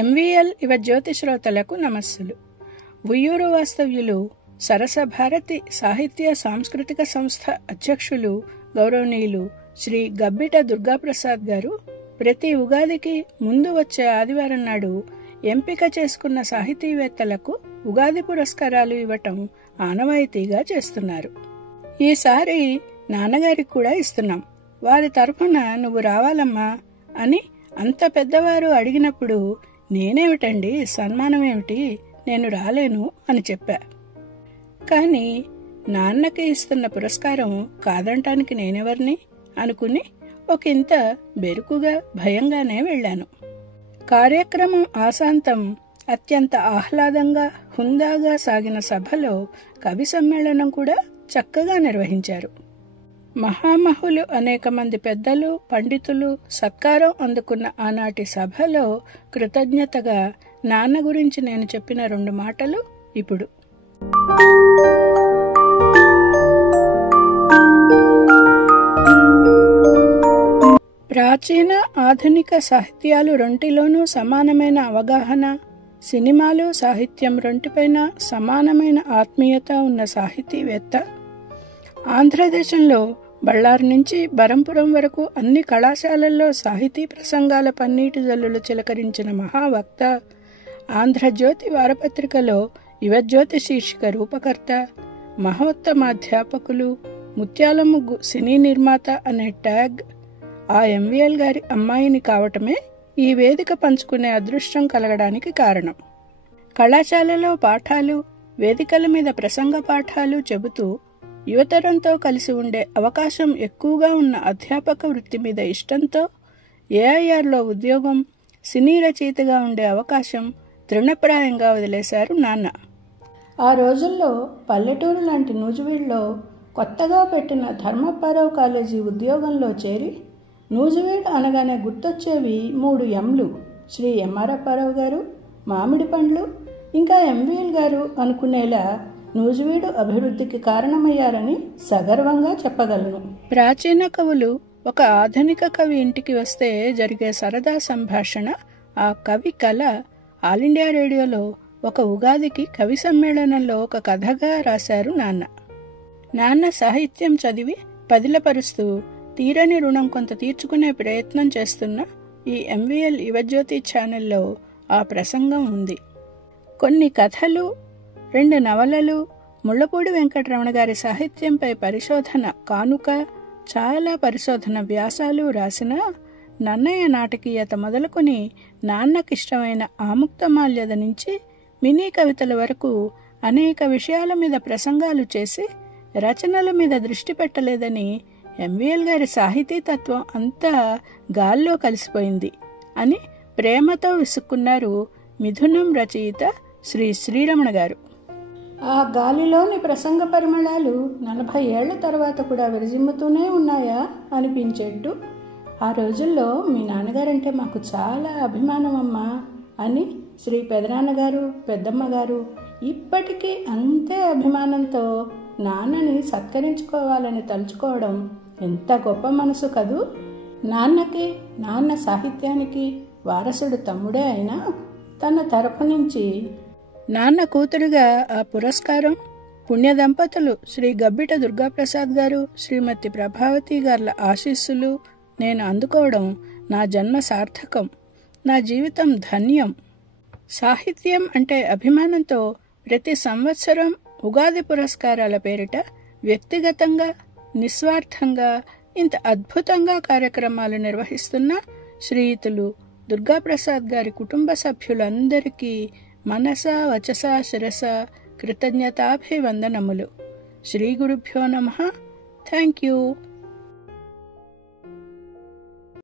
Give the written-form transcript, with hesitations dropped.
MVL యువ జ్యోతి శ్రోతలకు నమస్సులు. ఉయ్యూరు వాస్తవ్యులు సరస భారతి సాహిత్య సాంస్కృతిక సంస్థ అధ్యక్షులు గౌరవనీయులు శ్రీ గబ్బిట దుర్గాప్రసాద్ గారు ప్రతి ఉగాదికి ముందు వచ్చే ఆదివారం నాడు ఎంపిక చేసుకున్న సాహితీవేత్తలకు ఉగాది పురస్కారాలు ఇవ్వటం ఆనవాయితీగా చేస్తున్నారు. ఈసారి నాన్నగారికి కూడా ఇస్తున్నాం. వారి తరఫున నువ్వు రావాలమ్మా అని అంత పెద్దవారు అడిగినప్పుడు నేనేమిటండి, సన్మానమేమిటి, నేను రాలేను అని చెప్పా. కానీ నాన్నకి ఇస్తున్న పురస్కారం కాదంటానికి నేనెవర్ని అనుకుని ఒకంత బెరుకుగా భయంగానే వెళ్ళాను. కార్యక్రమం ఆశాంతం అత్యంత ఆహ్లాదంగా హుందాగా సాగిన సభలో కవి సమ్మేళనం కూడా చక్కగా నిర్వహించారు. మహామహులు అనేక మంది పెద్దలు పండితులు సత్కారం అందుకున్న ఆనాటి సభలో కృతజ్ఞతగా నాన్న గురించి నేను చెప్పిన 2 మాటలు ఇప్పుడు. ప్రాచీన ఆధునిక సాహిత్యాలు రెంటిలోనూ సమానమైన అవగాహన, సినిమాలు సాహిత్యం రెంటిపైన సమానమైన ఆత్మీయత ఉన్న సాహితీవేత్త, ఆంధ్రదేశంలో బళ్ళారి నుంచి బరంపురం వరకు అన్ని కళాశాలల్లో సాహితీ ప్రసంగాల పన్నీటి జల్లులు చిలకరించిన మహావక్త, ఆంధ్రజ్యోతి వారపత్రికలో యువజ్యోతి శీర్షిక రూపకర్త, మహోత్తమాధ్యాపకులు, ముత్యాల ముగ్గు సినీ నిర్మాత అనే ట్యాగ్ ఆ ఎంవీఎల్ గారి అమ్మాయిని కావటమే ఈ వేదిక పంచుకునే అదృష్టం కలగడానికి కారణం. కళాశాలలో పాఠాలు, వేదికల మీద ప్రసంగ పాఠాలు చెబుతూ యువతరంతో కలిసి ఉండే అవకాశం ఎక్కువగా ఉన్న అధ్యాపక వృత్తి మీద ఇష్టంతో ఏఐఆర్లో ఉద్యోగం, సినీ రచయితగా ఉండే అవకాశం తృణప్రాయంగా వదిలేశారు నాన్న. ఆ రోజుల్లో పల్లెటూరు లాంటి నూజివీడులో కొత్తగా పెట్టిన ధర్మప్పారావు కాలేజీ ఉద్యోగంలో చేరి నూజివీడు అనగానే గుర్తొచ్చేవి 3 ఎంలు: శ్రీ ఎంఆర్ అప్పారావు గారు, మామిడి పండ్లు, ఇంకా ఎంవీఎల్ గారు అనుకునేలా నూజివీడు అభివృద్ధికి కారణమయ్యారని సగర్వంగా చెప్పగలను. ప్రాచీన కవులు ఒక ఆధునిక కవి ఇంటికి వస్తే జరిగే సరదా సంభాషణ, ఆ కవి కళ ఆల్ ఇండియా రేడియోలో ఒక ఉగాదికి కవి సమ్మేళనంలో ఒక కథగా రాశారు నాన్న. నాన్న సాహిత్యం చదివి పదిలపరుస్తూ తీరని రుణం కొంత తీర్చుకునే ప్రయత్నం చేస్తున్న ఈ ఎంవీఎల్ యువజ్యోతి ఛానల్లో ఆ ప్రసంగం ఉంది. కొన్ని కథలు, 2 నవలలు, ముళ్లపూడి వెంకటరమణ గారి సాహిత్యంపై పరిశోధన కానుక, చాలా పరిశోధన వ్యాసాలు రాసిన నన్నయ్య నాటకీయత మొదలుకొని నాన్నకిష్టమైన ఆముక్తమాల్యద నుంచి మినీ కవితల వరకు అనేక విషయాల మీద ప్రసంగాలు చేసి రచనల మీద దృష్టి పెట్టలేదని ఎంవీఎల్ గారి సాహితీ తత్వం అంతా గాల్లో కలిసిపోయింది అని ప్రేమతో విసుక్కున్నారు మిథునం రచయిత శ్రీ శ్రీరమణ గారు. ఆ గాలిలోని ప్రసంగ పరిమళాలు 40 ఏళ్ల తర్వాత కూడా విరజిమ్ముతూనే ఉన్నాయా అనిపించేట్టు, ఆ రోజుల్లో మీ నాన్నగారంటే మాకు చాలా అభిమానం అమ్మా అని శ్రీ పెదనాన్నగారు పెద్దమ్మగారు ఇప్పటికీ అంతే అభిమానంతో నాన్నని సత్కరించుకోవాలని తలుచుకోవడం ఎంత గొప్ప మనసు కదూ. నాన్నకి, నాన్న సాహిత్యానికి వారసుడు తమ్ముడే అయినా తన తరపు నుంచి నాన్న కూతురుగా ఆ పురస్కారం పుణ్య దంపతులు శ్రీ గబ్బిట దుర్గాప్రసాద్ గారు, శ్రీమతి ప్రభావతి గార్ల ఆశీస్సులు నేను అందుకోవడం నా జన్మ సార్థకం, నా జీవితం ధన్యం. సాహిత్యం అంటే అభిమానంతో ప్రతి సంవత్సరం ఉగాది పురస్కారాల పేరిట వ్యక్తిగతంగా నిస్వార్థంగా ఇంత అద్భుతంగా కార్యక్రమాలు నిర్వహిస్తున్న శ్రీయుతులు దుర్గాప్రసాద్ గారి కుటుంబ సభ్యులందరికీ మనస వచస శిరస కృతజ్ఞతాభివందనములు. శ్రీ గురుభ్యో నమః. Thank you.